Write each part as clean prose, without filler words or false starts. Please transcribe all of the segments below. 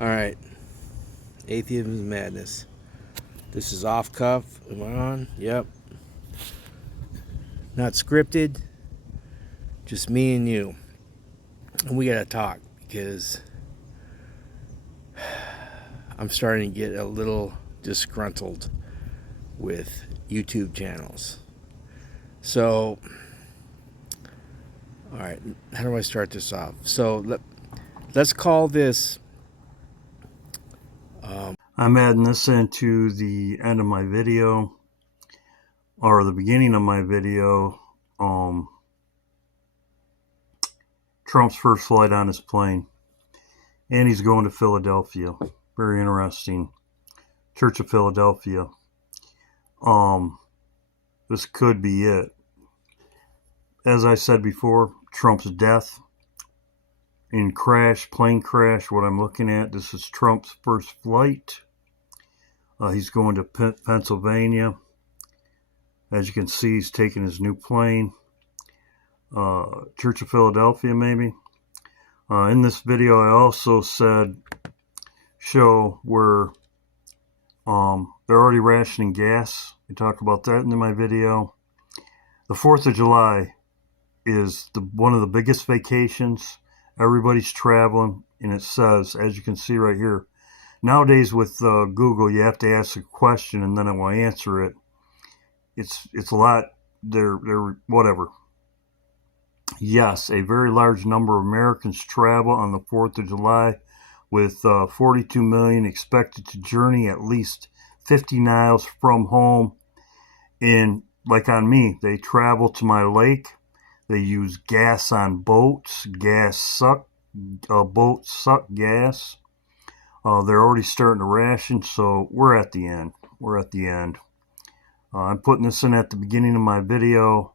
Alright, Atheism is Madness. This is off cuff. Am I on? Yep. Not scripted, just me and you. And we gotta talk because I'm starting to get a little disgruntled with YouTube channels. So, alright, how do I start this off? So, let's call this. I'm adding this into the end of my video, or the beginning of my video. Trump's first flight on his plane, and he's going to Philadelphia. Very interesting. Church of Philadelphia. This could be it. As I said before, Trump's death in plane crash, what I'm looking at, this is Trump's first flight. He's going to Pennsylvania. As you can see, he's taking his new plane. Church of Philadelphia, maybe. In this video, I also show where they're already rationing gas. I talked about that in my video. The 4th of July is one of the biggest vacations. Everybody's traveling, and it says, as you can see right here, nowadays with Google, you have to ask a question and then it will answer it. It's a lot. They're whatever. Yes, a very large number of Americans travel on the 4th of July, with 42 million expected to journey at least 50 miles from home. And like on me, they travel to my lake. They use gas on boats. Boats suck gas. They're already starting to ration, so we're at the end. I'm putting this in at the beginning of my video.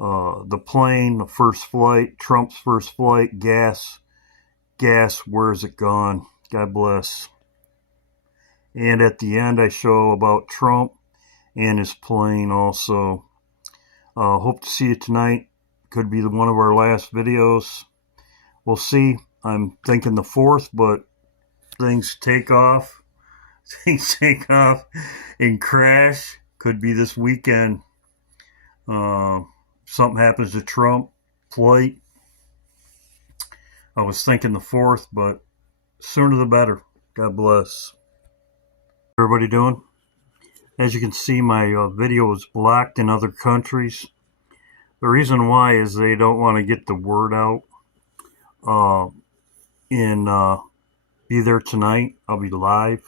The plane, the first flight, Trump's first flight, gas, where is it gone? God bless. And at the end, I show about Trump and his plane also. Hope to see you tonight. Could be one of our last videos. We'll see. I'm thinking the 4th, but things take off. And crash. Could be this weekend. Something happens to Trump flight. I was thinking the 4th, but sooner the better. God bless. Everybody doing? As you can see, my video is blocked in other countries. The reason why is they don't want to get the word out. Be there tonight. I'll be live.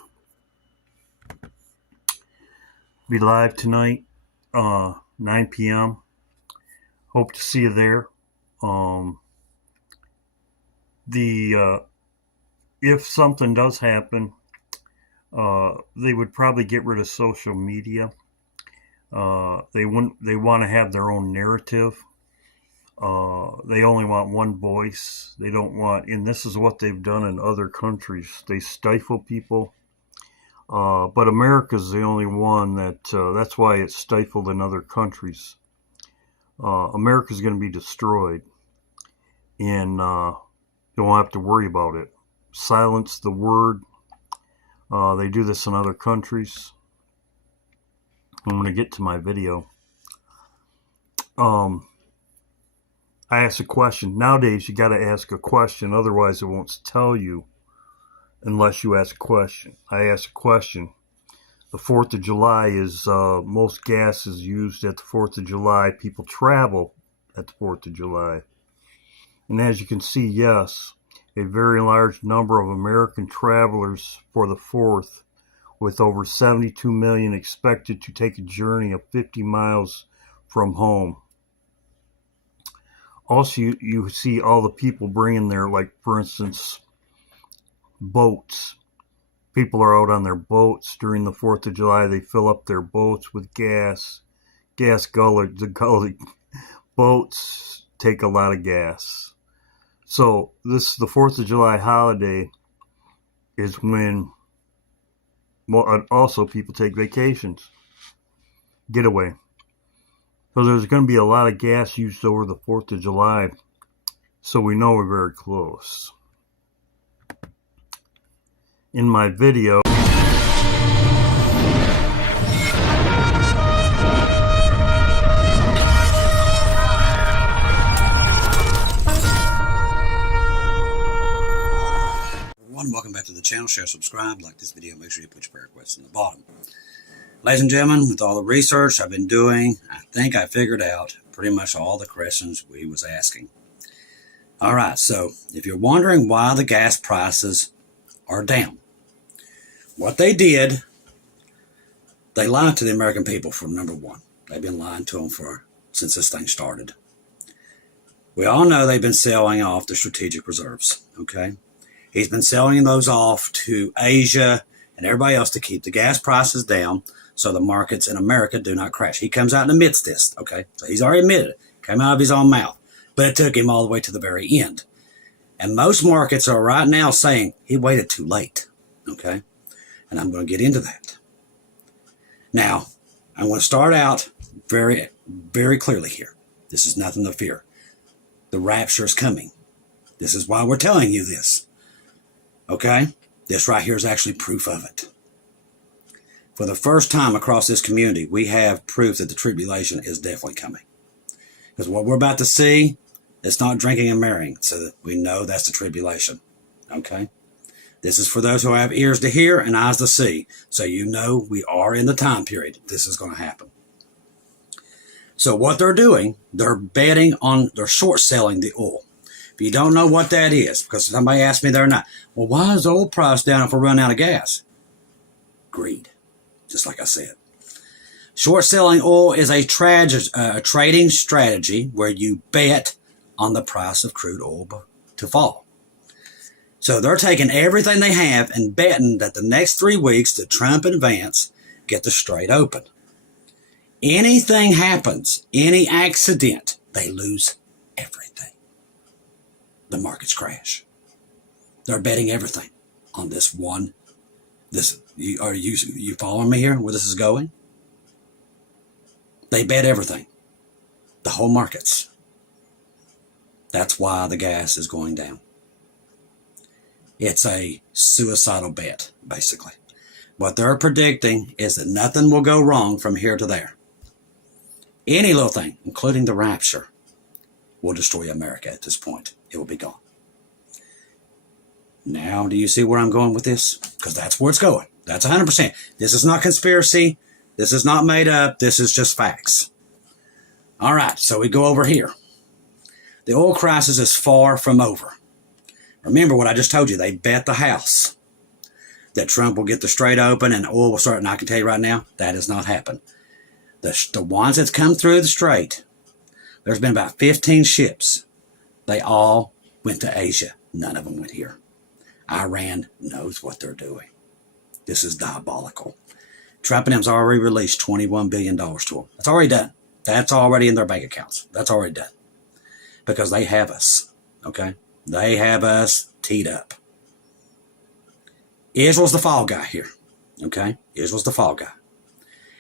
Be live tonight, 9 p.m. Hope to see you there. If something does happen, they would probably get rid of social media. They want to have their own narrative. They only want one voice. They don't want, and this is what they've done in other countries. They stifle people. But America's the only one that's why it's stifled in other countries. America's going to be destroyed, and you won't have to worry about it. Silence the word. They do this in other countries. I'm going to get to my video. I asked a question. Nowadays, you got to ask a question, otherwise it won't tell you unless you ask a question. I asked a question. The 4th of July is, most gas is used at the 4th of July. People travel at the 4th of July. And as you can see, yes, a very large number of American travelers for the 4th, with over 72 million expected to take a journey of 50 miles from home. Also, you see all the people bringing their, like, for instance, boats. People are out on their boats during the 4th of July. They fill up their boats with gas. The boats take a lot of gas. So the 4th of July holiday is when also people take vacations, getaway. So there's going to be a lot of gas used over the 4th of July. So we know we're very close. in my video. Welcome back to the channel. Share, subscribe, like this video. Make sure you put your prayer requests in the bottom. Ladies and gentlemen, with all the research I've been doing, I think I figured out pretty much all the questions we was asking. All right, so if you're wondering why the gas prices are down, what they did, they lied to the American people from number one. They've been lying to them since this thing started. We all know they've been selling off the strategic reserves, okay? He's been selling those off to Asia and everybody else to keep the gas prices down so the markets in America do not crash. He comes out and admits this, okay? So he's already admitted it. Came out of his own mouth. But it took him all the way to the very end. And most markets are right now saying he waited too late, okay? And I'm going to get into that. Now, I'm going to start out very, very clearly here. This is nothing to fear. The rapture is coming. This is why we're telling you this. Okay? This right here is actually proof of it. For the first time across this community, we have proof that the tribulation is definitely coming. Because what we're about to see, it's not drinking and marrying. So we know that's the tribulation. Okay? This is for those who have ears to hear and eyes to see. So you know we are in the time period this is going to happen. So what they're doing, they're short selling the oil. If you don't know what that is, because somebody asked me the other night, well, why is the oil price down if we run out of gas? Greed, just like I said. Short selling oil is a trading strategy where you bet on the price of crude oil to fall. So they're taking everything they have and betting that the next 3 weeks that Trump and Vance get the Strait open. Anything happens, any accident, they lose everything. The markets crash. They're betting everything on this one. Are you following me here where this is going? They bet everything. The whole markets. That's why the gas is going down. It's a suicidal bet, basically. What they're predicting is that nothing will go wrong from here to there. Any little thing, including the rapture, will destroy America at this point. It will be gone. Now, do you see where I'm going with this? Because that's where it's going. That's 100%. This is not conspiracy. This is not made up. This is just facts. All right, so we go over here. The oil crisis is far from over. Remember what I just told you. They bet the house that Trump will get the Strait open and oil will start. And I can tell you right now, that has not happened. The ones that's come through the Strait, there's been about 15 ships. They all went to Asia. None of them went here. Iran knows what they're doing. This is diabolical. Trump and them's already released $21 billion to them. That's already done. That's already in their bank accounts. That's already done. Because they have us. Okay? They have us teed up. Israel's the fall guy here. Okay? Israel's the fall guy.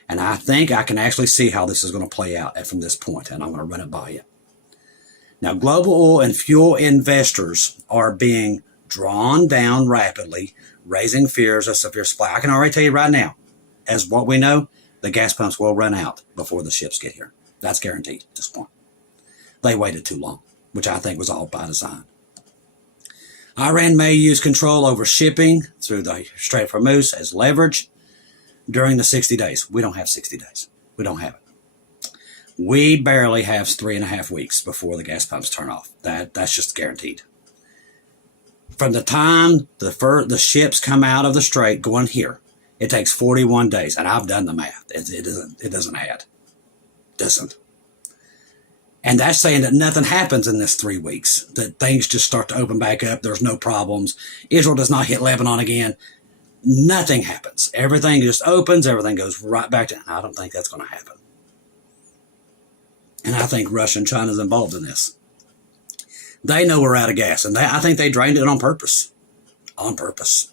And I think I can actually see how this is going to play out from this point, and I'm going to run it by you. Now, global oil and fuel investors are being drawn down rapidly, raising fears of severe supply. I can already tell you right now, as what we know, the gas pumps will run out before the ships get here. That's guaranteed at this point. They waited too long, which I think was all by design. Iran may use control over shipping through the Strait of Hormuz as leverage during the 60 days. We don't have 60 days. We don't have it. We barely have 3.5 weeks before the gas pumps turn off. That's just guaranteed. From the time the ships come out of the Strait going here, it takes 41 days. And I've done the math. It doesn't add. It doesn't. And that's saying that nothing happens in this 3 weeks, that things just start to open back up. There's no problems. Israel does not hit Lebanon again. Nothing happens. Everything just opens. Everything goes right back to. I don't think that's going to happen. And I think Russia and China is involved in this. They know we're out of gas, and I think they drained it on purpose. On purpose.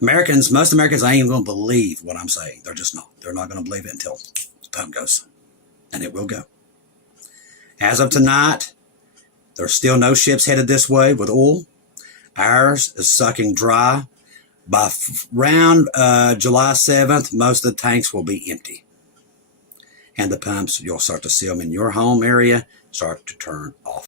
Most Americans ain't even going to believe what I'm saying. They're just not. They're not going to believe it until the pump goes. And it will go. As of tonight, there's still no ships headed this way with oil. Ours is sucking dry. By around July 7th, most of the tanks will be empty. And the pumps, you'll start to see them in your home area, start to turn off.